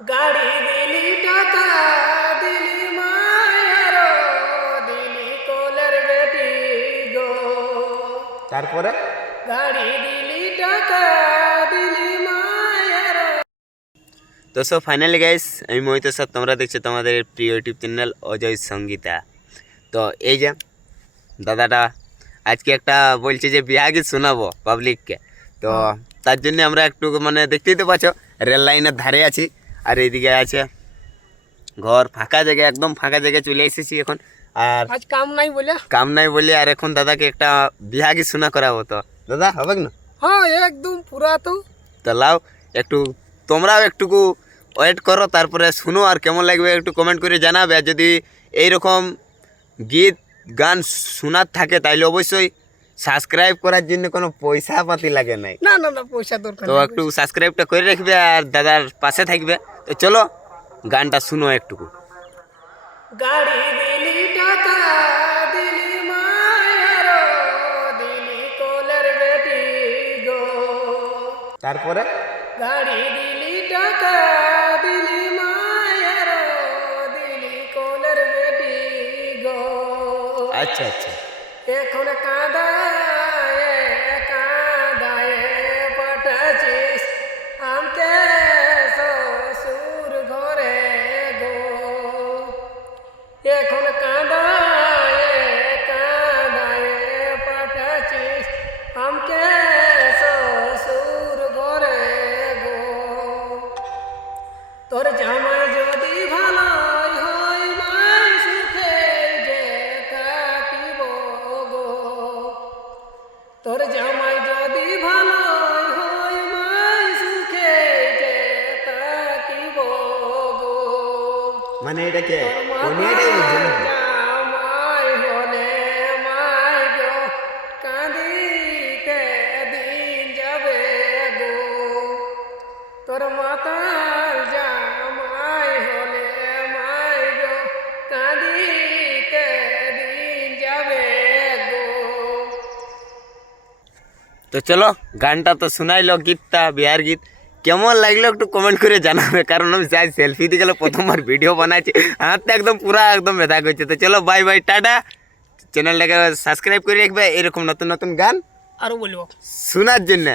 গাড়ি দিলি টাকা দিলি মায়ার দিলি কোলের বেটি গো। তারপরে গাড়ি দিলি টাকা দিলি মায়ার। তো সব ফাইনালি গাইস, আমি মোহিত স্যার, তোমরা দেখছো তোমাদের প্রিয় ইউটিউব চ্যানেল অজয় সঙ্গীতা। তো এই যে দাদাটা আজকে একটা বলছে যে বিহার গীত শোনাবো পাবলিককে। তো তার জন্য আমরা একটু মানে দেখতেই তো পাচ্ছ রেল লাইনের ধারে আছি, আর এইদিকে আছে ঘর, ফাঁকা জায়গায়, একদম ফাঁকা জায়গায় চলে এসেছি এখন। আর আজ কাম নাই বলে আর এখন দাদাকে একটা বিহার গীত শোনা করাবো। তো দাদা হবে না? হ্যাঁ একদম পুরা তো। তো লাও একটু, তোমরাও একটুকু ওয়েট করো, তারপরে শুনো, আর কেমন লাগবে একটু কমেন্ট করে জানাবে। আর যদি এইরকম গীত গান শোনার থাকে তাইলে অবশ্যই সাবস্ক্রাইব করার জন্য কোনো পয়সা পাতি লাগে নাই। না না না, পয়সা দরকার তো নেই। একটু সাবস্ক্রাইবটা করে রাখবে আর দাদার পাশে থাকবে। তো চলো গানটা শুনো একটুকু। গাড়ি দিলি টাকা দিলি মায়ার দিলি কোলের বেটি গো। তারপরে গাড়ি দিলি টাকা দিলি মায়ার দিলি কোলের বেটি গো। আচ্ছা আচ্ছা, এখন কাঁদায় কাঁদায় পাঠাছিস আমকে শ্বশুর ঘরে গো। এখন কাঁদায় কাঁদায় পাঠাছিস আমকে শ্বশুর ঘরে গো। তোর জামাই যদি ভালোই হয় মাই সুখে যে থাকিব গো। তোর জামাই যদি ভালোই হয় মাই সুখে যে থাকিব গো। মানে এটাকে জামাই হলে মাই গো কাঁদিতে দিন যাবে গো। তোর মাতার জামাই হলে মাই গো কাঁদিতে দিন যাবে গো। তো চলো গানটা তো শোনাইলো, গীতটা বিহার গীত কেমন লাগলো একটু কমেন্ট করে জানাবে, কারণ আমি চাই সেলফি দিতে গেলে প্রথমবার ভিডিও বানাচ্ছি, হাতটা একদম পুরা একদম ব্যথা করছে। তো চলো বাই বাই, টাটা। চ্যানেলটাকে সাবস্ক্রাইব করে রাখবে এরকম নতুন নতুন গান আরো বলবো শোনার জন্য।